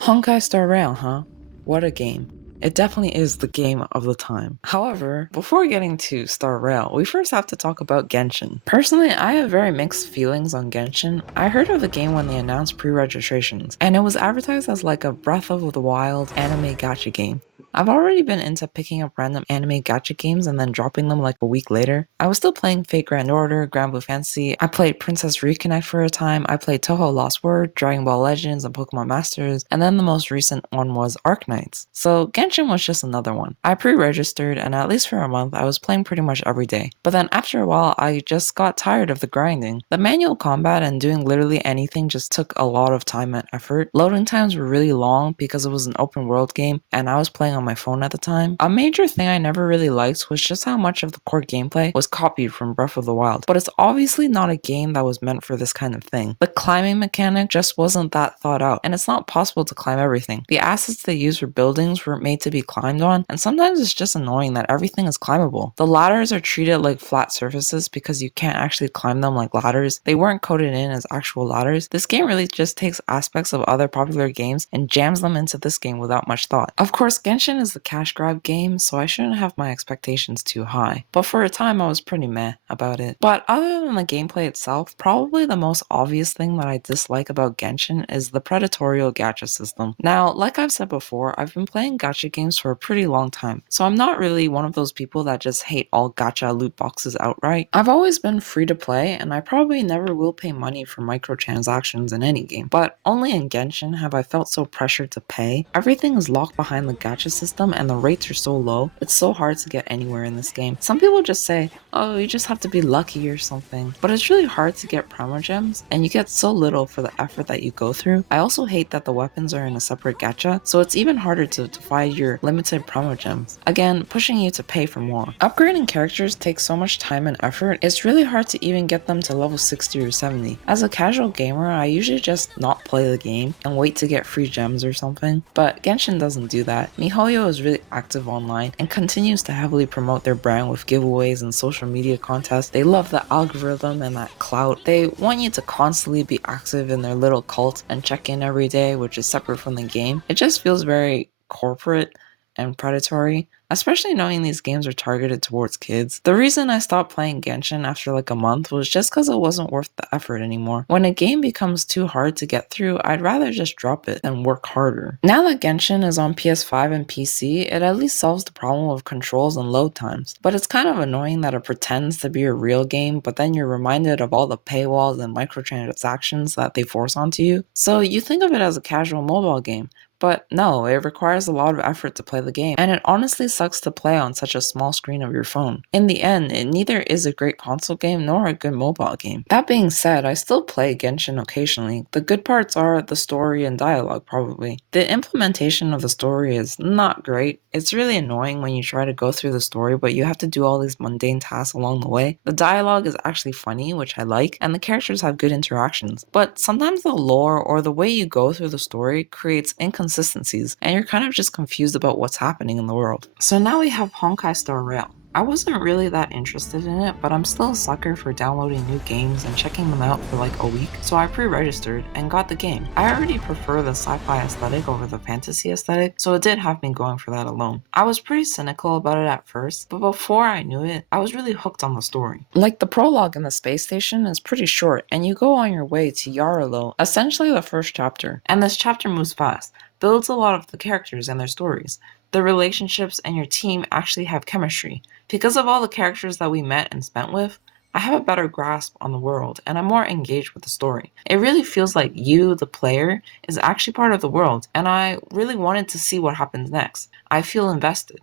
Honkai Star Rail, huh? What a game. It definitely is the game of the time. However, before getting to Star Rail, we first have to talk about Genshin. Personally, I have very mixed feelings on Genshin. I heard of the game when they announced pre-registrations, and it was advertised as like a Breath of the Wild anime gacha game. I've already been into picking up random anime gacha games and then dropping them like a week later. I was still playing Fate Grand Order, Grand Blue Fantasy, I played Princess Reconnect for a time, I played Touhou Lost Word, Dragon Ball Legends, and Pokemon Masters, and then the most recent one was Arknights. So Genshin was just another one. I pre-registered and at least for a month I was playing pretty much every day. But then after a while I just got tired of the grinding. The manual combat and doing literally anything just took a lot of time and effort. Loading times were really long because it was an open world game and I was playing on my phone at the time. A major thing I never really liked was just how much of the core gameplay was copied from Breath of the Wild. But it's obviously not a game that was meant for this kind of thing. The climbing mechanic just wasn't that thought out, and it's not possible to climb everything. The assets they use for buildings weren't made to be climbed on, and sometimes it's just annoying that everything is climbable. The ladders are treated like flat surfaces because you can't actually climb them like ladders. They weren't coded in as actual ladders. This game really just takes aspects of other popular games and jams them into this game without much thought. Of course, Genshin is the cash grab game, so I shouldn't have my expectations too high, but for a time I was pretty meh about it. But other than the gameplay itself, probably the most obvious thing that I dislike about Genshin is the predatorial gacha system. Now, like I've said before, I've been playing gacha games for a pretty long time, so I'm not really one of those people that just hate all gacha loot boxes outright. I've always been free to play, and I probably never will pay money for microtransactions in any game, but only in Genshin have I felt so pressured to pay. Everything is locked behind the gacha system and the rates are so low, it's so hard to get anywhere in this game. Some people just say, oh, you just have to be lucky or something, but it's really hard to get primogems, and you get so little for the effort that you go through. I also hate that the weapons are in a separate gacha, so it's even harder to find your limited primogems. Again, pushing you to pay for more. Upgrading characters takes so much time and effort, it's really hard to even get them to level 60 or 70. As a casual gamer, I usually just not play the game and wait to get free gems or something, but Genshin doesn't do that. miHoYo is really active online and continues to heavily promote their brand with giveaways and social media contests. They love the algorithm and that clout. They want you to constantly be active in their little cult and check in every day, which is separate from the game. It just feels very corporate and predatory, especially knowing these games are targeted towards kids. The reason I stopped playing Genshin after like a month was just because it wasn't worth the effort anymore. When a game becomes too hard to get through, I'd rather just drop it than work harder. Now that Genshin is on PS5 and PC, it at least solves the problem of controls and load times. But it's kind of annoying that it pretends to be a real game, but then you're reminded of all the paywalls and microtransactions that they force onto you. So you think of it as a casual mobile game, but no, it requires a lot of effort to play the game, and it honestly sucks to play on such a small screen of your phone. In the end, it neither is a great console game nor a good mobile game. That being said, I still play Genshin occasionally. The good parts are the story and dialogue, probably. The implementation of the story is not great. It's really annoying when you try to go through the story, but you have to do all these mundane tasks along the way. The dialogue is actually funny, which I like, and the characters have good interactions. But sometimes the lore or the way you go through the story creates inconsistencies, and you're kind of just confused about what's happening in the world. So now we have Honkai Star Rail. I wasn't really that interested in it, but I'm still a sucker for downloading new games and checking them out for like a week, so I pre-registered and got the game. I already prefer the sci-fi aesthetic over the fantasy aesthetic, so it did have me going for that alone. I was pretty cynical about it at first, but before I knew it, I was really hooked on the story. Like the prologue in the space station is pretty short, and you go on your way to Yarilo, essentially the first chapter, and this chapter moves fast, builds a lot of the characters and their stories. The relationships and your team actually have chemistry. Because of all the characters that we met and spent with, I have a better grasp on the world and I'm more engaged with the story. It really feels like you, the player, is actually part of the world, and I really wanted to see what happens next. I feel invested.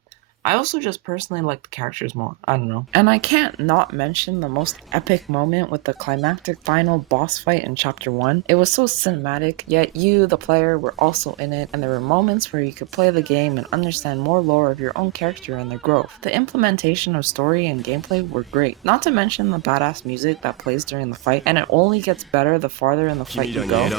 I also just personally like the characters more, I don't know. And I can't not mention the most epic moment with the climactic final boss fight in chapter 1. It was so cinematic, yet you, the player, were also in it, and there were moments where you could play the game and understand more lore of your own character and their growth. The implementation of story and gameplay were great, not to mention the badass music that plays during the fight, and it only gets better the farther in the fight you go.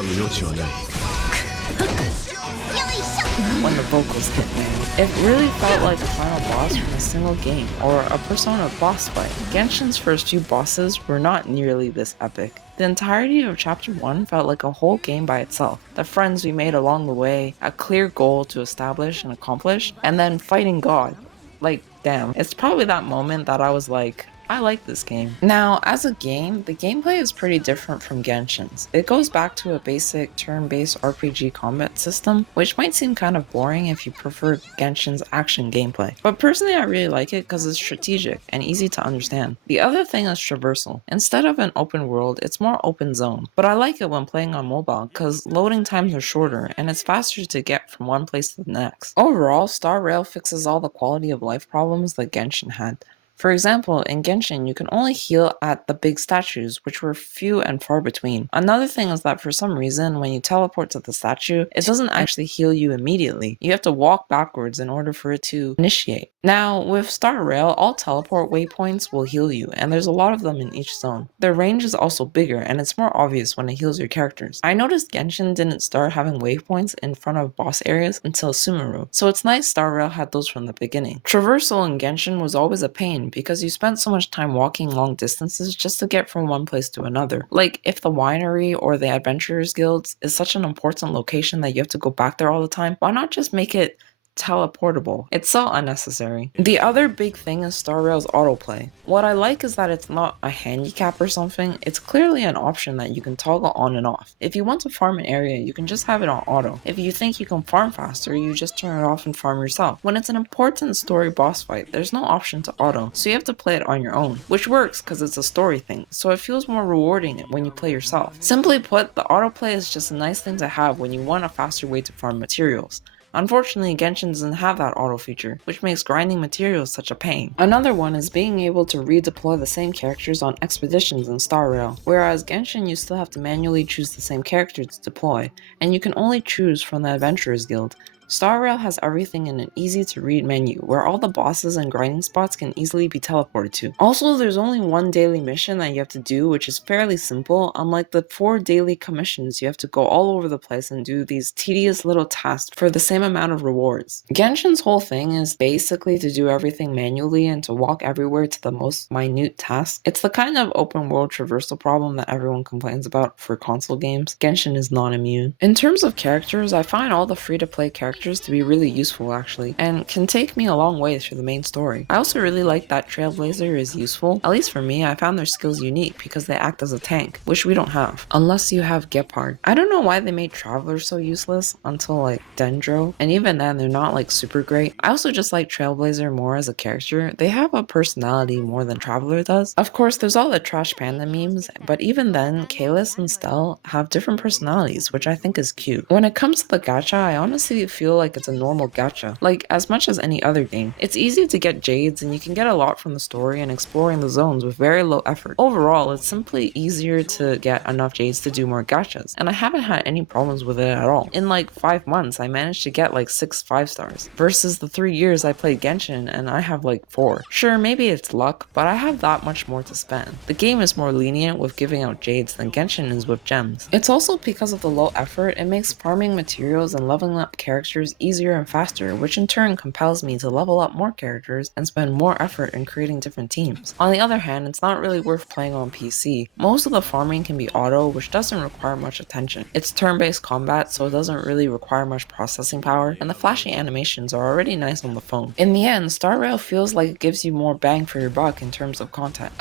When the vocals hit me, it really felt like a final boss from a single game, or a Persona boss fight. Genshin's first few bosses were not nearly this epic. The entirety of Chapter 1 felt like a whole game by itself. The friends we made along the way, a clear goal to establish and accomplish, and then fighting God. Like, damn, it's probably that moment that I was like, I like this game. Now, as a game, the gameplay is pretty different from Genshin's. It goes back to a basic turn-based RPG combat system, which might seem kind of boring if you prefer Genshin's action gameplay. But personally, I really like it because it's strategic and easy to understand. The other thing is traversal. Instead of an open world, it's more open zone. But I like it when playing on mobile because loading times are shorter and it's faster to get from one place to the next. Overall, Star Rail fixes all the quality of life problems that Genshin had. For example, in Genshin, you can only heal at the big statues, which were few and far between. Another thing is that for some reason, when you teleport to the statue, it doesn't actually heal you immediately. You have to walk backwards in order for it to initiate. Now, with Star Rail, all teleport waypoints will heal you, and there's a lot of them in each zone. Their range is also bigger, and it's more obvious when it heals your characters. I noticed Genshin didn't start having waypoints in front of boss areas until Sumeru, so it's nice Star Rail had those from the beginning. Traversal in Genshin was always a pain because you spent so much time walking long distances just to get from one place to another. Like, if the winery or the Adventurers Guilds is such an important location that you have to go back there all the time, why not just make it teleportable? It's so unnecessary. The other big thing is Star Rail's autoplay. What I like is that it's not a handicap or something, it's clearly an option that you can toggle on and off. If you want to farm an area, you can just have it on auto. If you think you can farm faster, you just turn it off and farm yourself. When it's an important story boss fight, there's no option to auto, so you have to play it on your own, which works because it's a story thing, so it feels more rewarding when you play yourself. Simply put, the autoplay is just a nice thing to have when you want a faster way to farm materials. Unfortunately, Genshin doesn't have that auto feature, which makes grinding materials such a pain. Another one is being able to redeploy the same characters on expeditions in Star Rail, whereas Genshin you still have to manually choose the same character to deploy, and you can only choose from the Adventurers Guild. Star Rail has everything in an easy-to-read menu, where all the bosses and grinding spots can easily be teleported to. Also, there's only one daily mission that you have to do, which is fairly simple, unlike the 4 daily commissions you have to go all over the place and do these tedious little tasks for the same amount of rewards. Genshin's whole thing is basically to do everything manually and to walk everywhere to the most minute tasks. It's the kind of open-world traversal problem that everyone complains about for console games. Genshin is not immune. In terms of characters, I find all the free-to-play characters to be really useful actually, and can take me a long way through the main story. I also really like that Trailblazer is useful. At least for me, I found their skills unique because they act as a tank, which we don't have, unless you have Gepard. I don't know why they made Traveler so useless until like Dendro, and even then they're not like super great. I also just like Trailblazer more as a character. They have a personality more than Traveler does. Of course, there's all the Trash Panda memes, but even then, Kalis and Stell have different personalities, which I think is cute. When it comes to the gacha, I honestly feel like it's a normal gacha, like as much as any other game. It's easy to get jades and you can get a lot from the story and exploring the zones with very low effort. Overall, it's simply easier to get enough jades to do more gachas, and I haven't had any problems with it at all. In like 5 months, I managed to get like 6 5-stars, versus the 3 years I played Genshin and I have like 4. Sure, maybe it's luck, but I have that much more to spend. The game is more lenient with giving out jades than Genshin is with gems. It's also because of the low effort, it makes farming materials and leveling up characters easier and faster, which in turn compels me to level up more characters and spend more effort in creating different teams. On the other hand, it's not really worth playing on PC. Most of the farming can be auto, which doesn't require much attention. It's turn-based combat, so it doesn't really require much processing power, and the flashy animations are already nice on the phone. In the end, Star Rail feels like it gives you more bang for your buck in terms of content.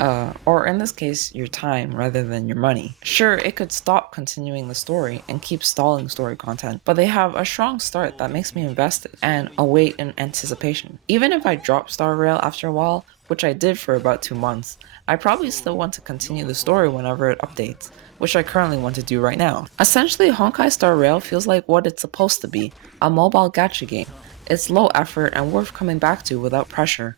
Or in this case, your time rather than your money. Sure, it could stop continuing the story and keep stalling story content, but they have a strong start that makes me invested and await in anticipation. Even if I drop Star Rail after a while, which I did for about 2 months, I probably still want to continue the story whenever it updates, which I currently want to do right now. Essentially, Honkai Star Rail feels like what it's supposed to be, a mobile gacha game. It's low effort and worth coming back to without pressure.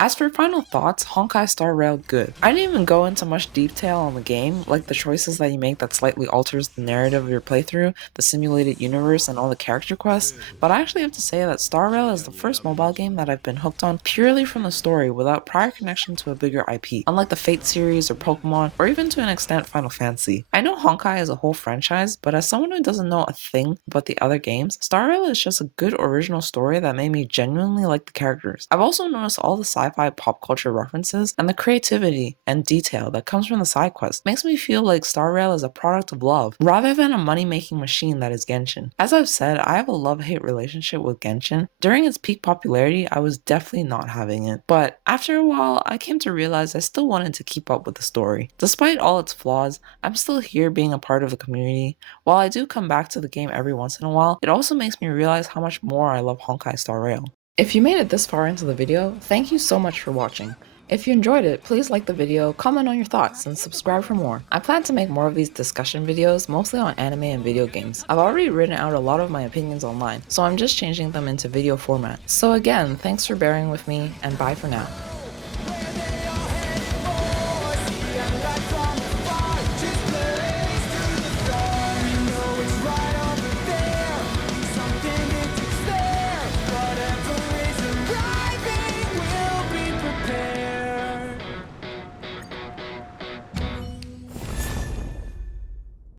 As for final thoughts, Honkai Star Rail good. I didn't even go into much detail on the game, like the choices that you make that slightly alters the narrative of your playthrough, the simulated universe, and all the character quests, but I actually have to say that Star Rail is the first mobile game that I've been hooked on purely from the story without prior connection to a bigger IP, unlike the Fate series or Pokemon, or even to an extent Final Fantasy. I know Honkai is a whole franchise, but as someone who doesn't know a thing about the other games, Star Rail is just a good original story that made me genuinely like the characters. I've also noticed all the side sci-fi pop culture references, and the creativity and detail that comes from the side quest makes me feel like Star Rail is a product of love, rather than a money-making machine that is Genshin. As I've said, I have a love-hate relationship with Genshin. During its peak popularity, I was definitely not having it, but after a while, I came to realize I still wanted to keep up with the story. Despite all its flaws, I'm still here being a part of the community. While I do come back to the game every once in a while, it also makes me realize how much more I love Honkai Star Rail. If you made it this far into the video, thank you so much for watching. If you enjoyed it, please like the video, comment on your thoughts, and subscribe for more. I plan to make more of these discussion videos, mostly on anime and video games. I've already written out a lot of my opinions online, so I'm just changing them into video format. So again, thanks for bearing with me, and bye for now.